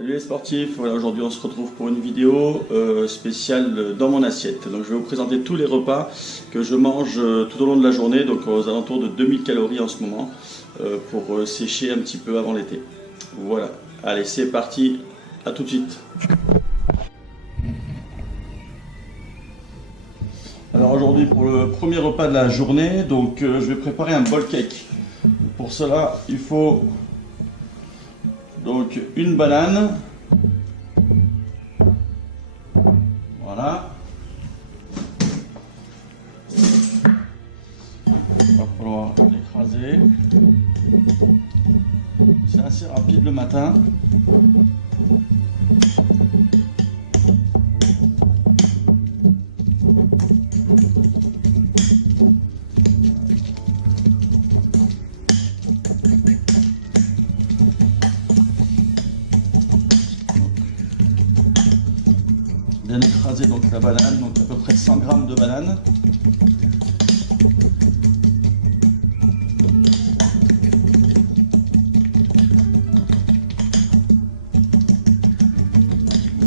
Salut les sportifs, voilà, aujourd'hui on se retrouve pour une vidéo spéciale dans mon assiette. Donc je vais vous présenter tous les repas que je mange tout au long de la journée, donc aux alentours de 2000 calories en ce moment, pour sécher un petit peu avant l'été. Voilà, allez c'est parti, à tout de suite. Alors aujourd'hui pour le premier repas de la journée, donc je vais préparer un bowl cake. Pour cela il faut donc une banane, voilà, il va falloir l'écraser, c'est assez rapide le matin. Bien écraser donc la banane, donc à peu près 100 g de banane.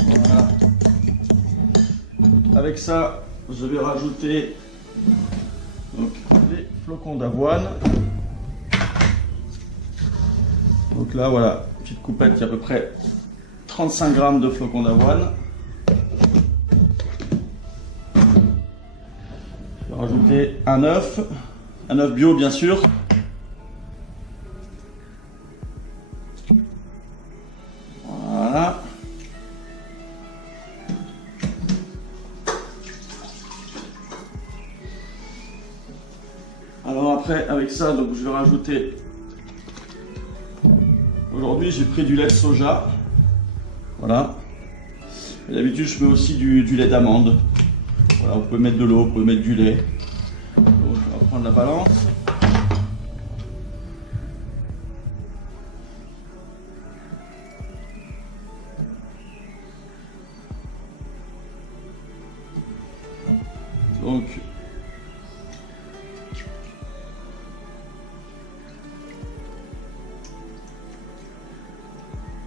Voilà. Avec ça, je vais rajouter donc, les flocons d'avoine. Donc là, voilà, petite coupette qui a à peu près 35 g de flocons d'avoine. Rajouter un œuf bio bien sûr. Voilà. Alors après avec ça donc je vais rajouter. Aujourd'hui j'ai pris du lait de soja. Voilà. D'habitude je mets aussi du lait d'amande. Voilà, vous pouvez mettre de l'eau, vous pouvez mettre du lait. Donc, on va prendre la balance. Donc,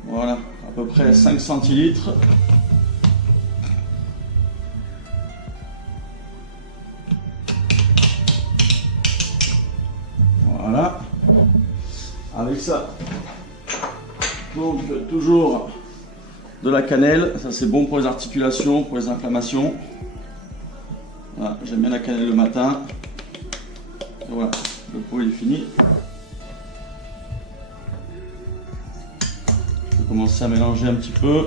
voilà, à peu près 5 centilitres. Voilà, avec ça, donc toujours de la cannelle, ça c'est bon pour les articulations, pour les inflammations. Voilà, j'aime bien la cannelle le matin. Et voilà, le pot est fini. Je vais commencer à mélanger un petit peu.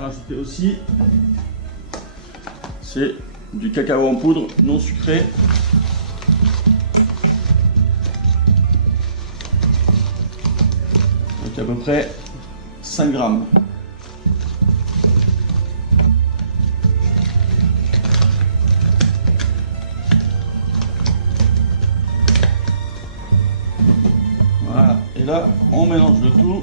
Rajouter aussi, c'est du cacao en poudre non sucré. Donc à peu près 5 grammes. Voilà, et là on mélange le tout.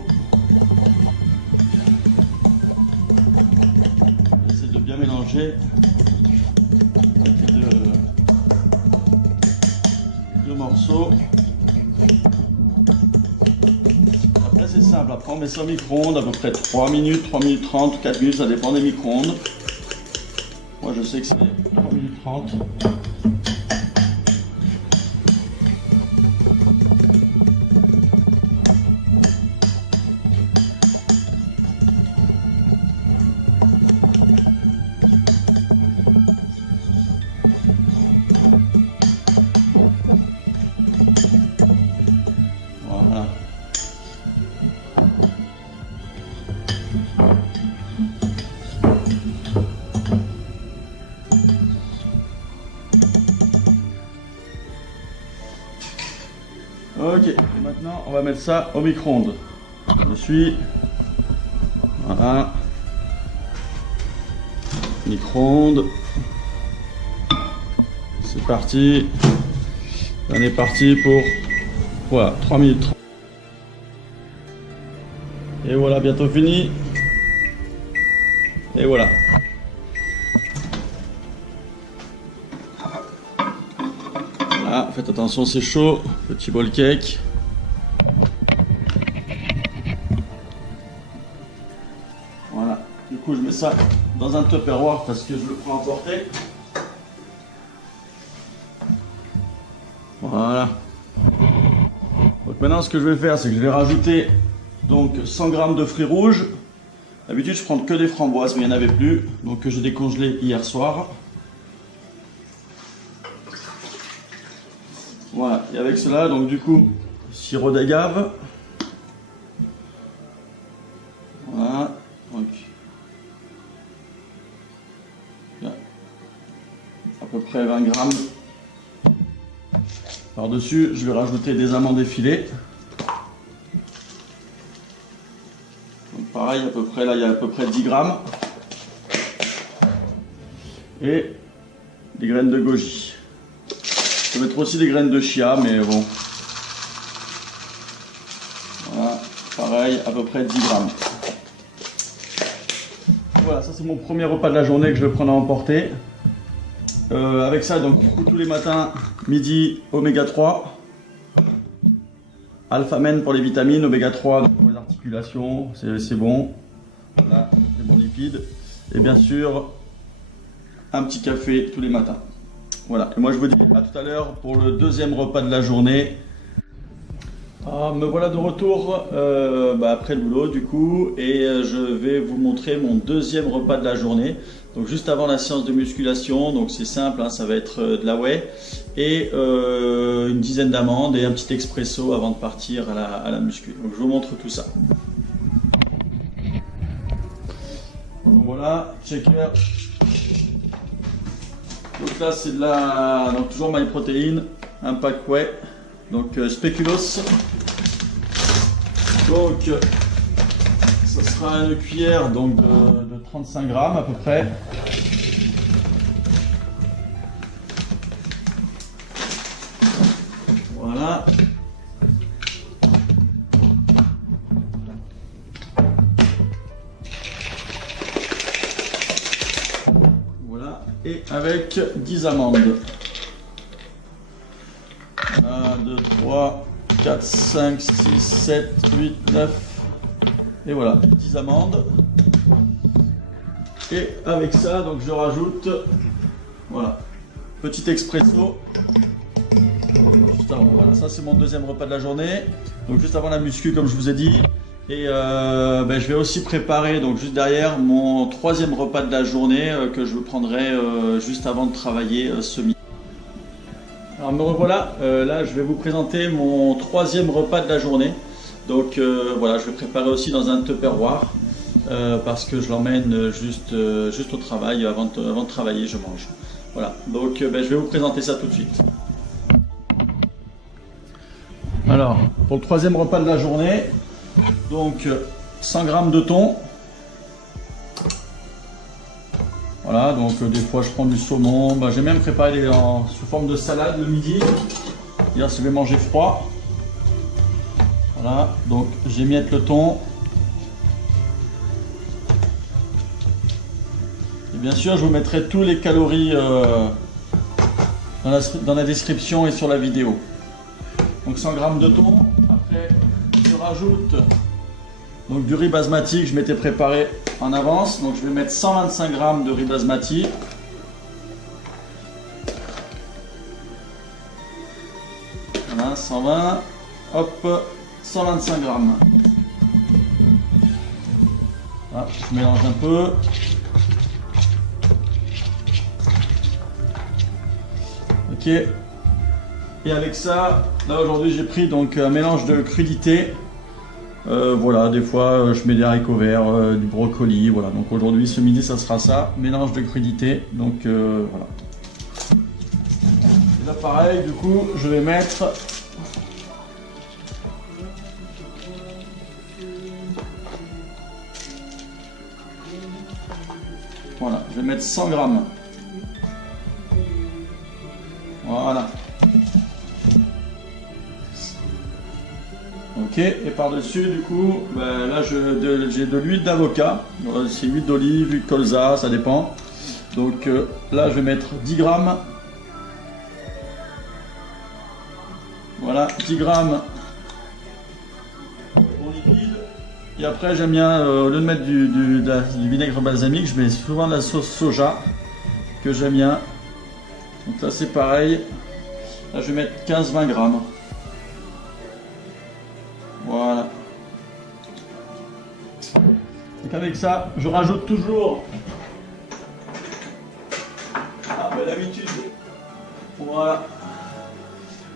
Bien mélanger avec deux morceaux. Après c'est simple, après on met ça au micro-ondes à peu près 3 minutes, 3 minutes 30, 4 minutes, ça dépend des micro-ondes. Moi je sais que c'est 3 minutes 30. Voilà. Ok, et maintenant on va mettre ça au micro-ondes. Je suis. Voilà. Micro-ondes. C'est parti. On est parti pour voilà, 3 minutes 30. Et voilà, bientôt fini. Et voilà. Ah, faites attention, c'est chaud. Petit bol cake. Voilà. Du coup, je mets ça dans un Tupperware parce que je le prends à emporter. Voilà. Donc maintenant, ce que je vais faire, c'est que je vais rajouter donc 100 g de fruits rouges. D'habitude, je prends que des framboises, mais il n'y en avait plus. Donc, que j'ai décongelé hier soir. Voilà. Et avec cela, donc du coup, sirop d'agave. Voilà. Donc, à peu près 20 grammes. Par-dessus, je vais rajouter des amandes effilées. Donc pareil, à peu près, là, il y a à peu près 10 grammes. Et des graines de goji. Je vais mettre aussi des graines de chia, mais bon. Voilà, pareil, à peu près 10 grammes. Voilà, ça c'est mon premier repas de la journée que je vais prendre à emporter. Avec ça, donc du coup, tous les matins, midi, oméga 3, alpha-men pour les vitamines, oméga 3 pour les articulations, c'est bon. Voilà, les bons lipides. Et bien sûr, un petit café tous les matins. Voilà, et moi je vous dis à tout à l'heure pour le deuxième repas de la journée. Me voilà de retour après le boulot du coup, et je vais vous montrer mon deuxième repas de la journée. Donc juste avant la séance de musculation, donc c'est simple, hein, ça va être de la whey et une dizaine d'amandes et un petit expresso avant de partir à la muscu. Donc je vous montre tout ça. Donc voilà, checker. Donc là c'est de la, donc toujours MyProtein, un pack whey, donc spéculoos. Donc ça sera une cuillère donc de 35 grammes à peu près. Voilà. Voilà. Et avec 10 amandes. 1, 2, 3, 4, 5, 6, 7, 8, 9. Et voilà, 10 amandes. Et avec ça, donc je rajoute, voilà, petit expresso. Juste avant, voilà, ça c'est mon deuxième repas de la journée. Donc juste avant la muscu, comme je vous ai dit. Et je vais aussi préparer, donc juste derrière, mon troisième repas de la journée que je prendrai juste avant de travailler ce midi. Alors me revoilà, là je vais vous présenter mon troisième repas de la journée. Donc voilà, je vais préparer aussi dans un Tupperware parce que je l'emmène juste au travail, avant de travailler je mange. Voilà, donc je vais vous présenter ça tout de suite. Alors, pour le troisième repas de la journée, donc 100 g de thon. Voilà, donc des fois je prends du saumon, j'ai même préparé sous forme de salade le midi. Hier je vais manger froid. Voilà, donc j'émiette le thon. Et bien sûr, je vous mettrai tous les calories dans la description et sur la vidéo. Donc 100 g de thon. Après, je rajoute donc du riz basmati que je m'étais préparé en avance. Donc je vais mettre 125 g de riz basmati. Voilà, 120. Hop. 125 grammes. Voilà, je mélange un peu. Ok. Et avec ça, là aujourd'hui j'ai pris donc un mélange de crudités. Voilà, des fois je mets des haricots verts, du brocoli. Voilà, donc aujourd'hui ce midi ça sera ça, mélange de crudités. Donc voilà. Et là pareil, du coup je vais mettre voilà, je vais mettre 100 grammes. Voilà. Ok, et par-dessus, du coup, là j'ai de l'huile d'avocat. C'est huile d'olive, huile de colza, ça dépend. Donc là, je vais mettre 10 grammes. Voilà, 10 grammes en liquide. Et après, j'aime bien, au lieu de mettre du vinaigre balsamique, je mets souvent de la sauce soja que j'aime bien. Donc là, c'est pareil. Là, je vais mettre 15-20 grammes. Voilà. Donc avec ça, je rajoute toujours d'habitude, voilà,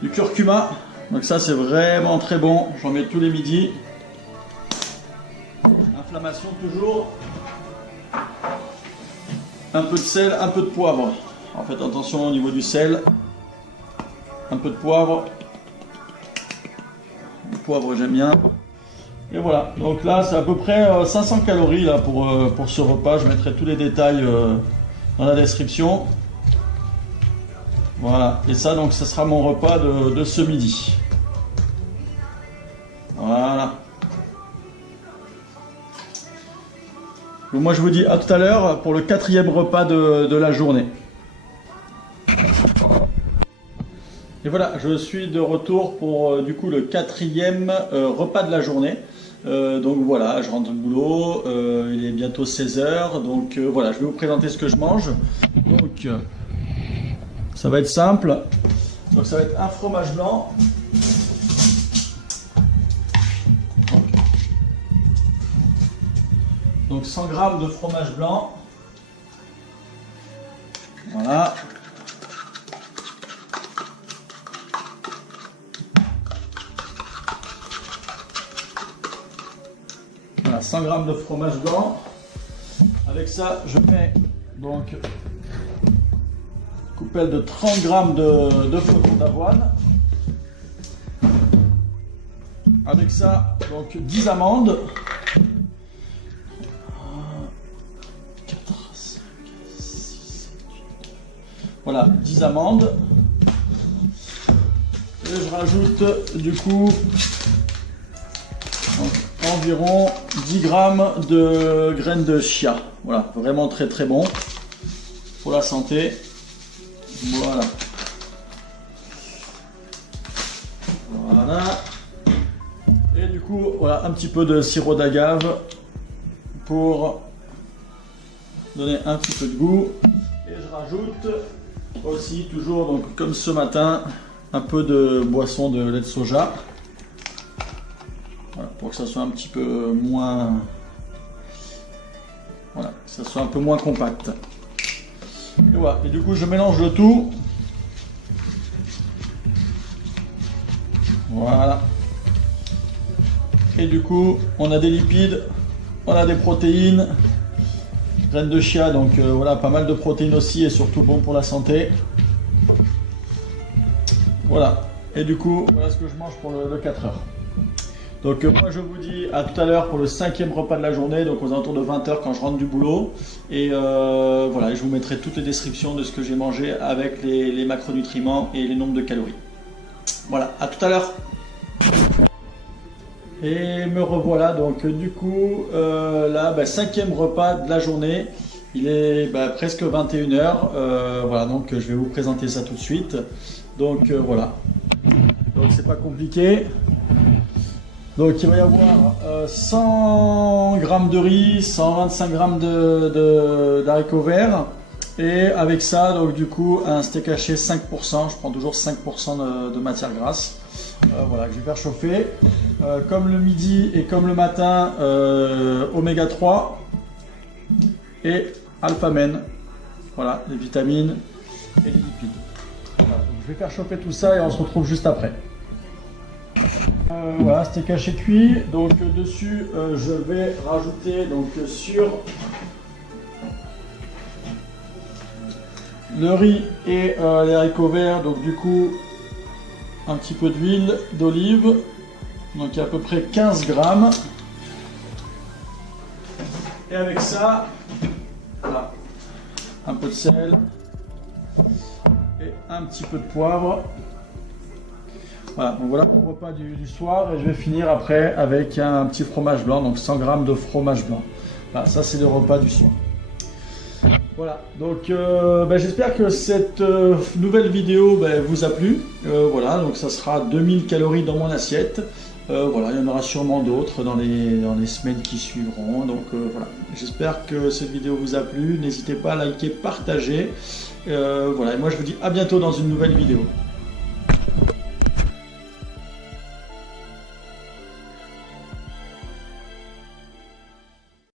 du curcuma. Donc ça, c'est vraiment très bon. J'en mets tous les midis. Inflammation toujours. Un peu de sel, un peu de poivre. En fait, attention au niveau du sel. Un peu de poivre. Le poivre, j'aime bien. Et voilà. Donc là, c'est à peu près 500 calories là, pour ce repas. Je mettrai tous les détails dans la description. Voilà, et ça, donc, ça sera mon repas de ce midi. Voilà. Donc moi, je vous dis à tout à l'heure pour le 4e repas de la journée. Et voilà, je suis de retour pour du coup le 4e repas de la journée. Donc voilà, je rentre au boulot, il est bientôt 16 h, donc voilà, je vais vous présenter ce que je mange. Donc, ça va être simple. Donc ça va être un fromage blanc. Donc 100 g de fromage blanc. Voilà. Voilà, 100 g de fromage blanc. Avec ça, je mets donc coupelle de 30 g de flocons d'avoine. Avec ça, donc 10 amandes. 4, 5, 6, 7, 8. Voilà, 10 amandes. Et je rajoute du coup environ 10 g de graines de chia. Voilà, vraiment très très bon pour la santé. Voilà. Voilà. Et du coup, voilà, un petit peu de sirop d'agave pour donner un petit peu de goût. Et je rajoute aussi, toujours donc comme ce matin, un peu de boisson de lait de soja. Voilà, pour que ça soit un petit peu moins... Voilà, que ça soit un peu moins compact. Et voilà, et du coup je mélange le tout. Voilà. Et du coup on a des lipides, on a des protéines, graines de chia, donc voilà, pas mal de protéines aussi et surtout bon pour la santé. Voilà, et du coup voilà ce que je mange pour le 4 h. Donc moi je vous dis à tout à l'heure pour le 5e repas de la journée, donc aux alentours de 20 h quand je rentre du boulot. Et voilà, je vous mettrai toutes les descriptions de ce que j'ai mangé avec les macronutriments et les nombres de calories. Voilà, à tout à l'heure. Et me revoilà donc du coup là, 5e repas de la journée. Il est presque 21 h. Voilà, donc je vais vous présenter ça tout de suite. Donc voilà, donc c'est pas compliqué. Donc il va y avoir 100 g de riz, 125 g d'haricots verts. Et avec ça, donc du coup, un steak haché 5%. Je prends toujours 5% de matière grasse. Voilà, que je vais faire chauffer. Comme le midi et comme le matin, oméga 3 et alpha-men. Voilà, les vitamines et les lipides. Voilà, donc je vais faire chauffer tout ça et on se retrouve juste après. Voilà, steak haché cuit. Donc dessus, je vais rajouter donc sur le riz et les haricots verts. Donc du coup, un petit peu d'huile d'olive. Donc il y a à peu près 15 grammes. Et avec ça, voilà, un peu de sel et un petit peu de poivre. Voilà, donc voilà mon repas du soir et je vais finir après avec un petit fromage blanc, donc 100 g de fromage blanc. Voilà, ça c'est le repas du soir. Voilà, donc j'espère que cette nouvelle vidéo vous a plu. Voilà, donc ça sera 2000 calories dans mon assiette. Voilà, il y en aura sûrement d'autres dans les semaines qui suivront. Donc voilà, j'espère que cette vidéo vous a plu. N'hésitez pas à liker, partager. Voilà, et moi je vous dis à bientôt dans une nouvelle vidéo.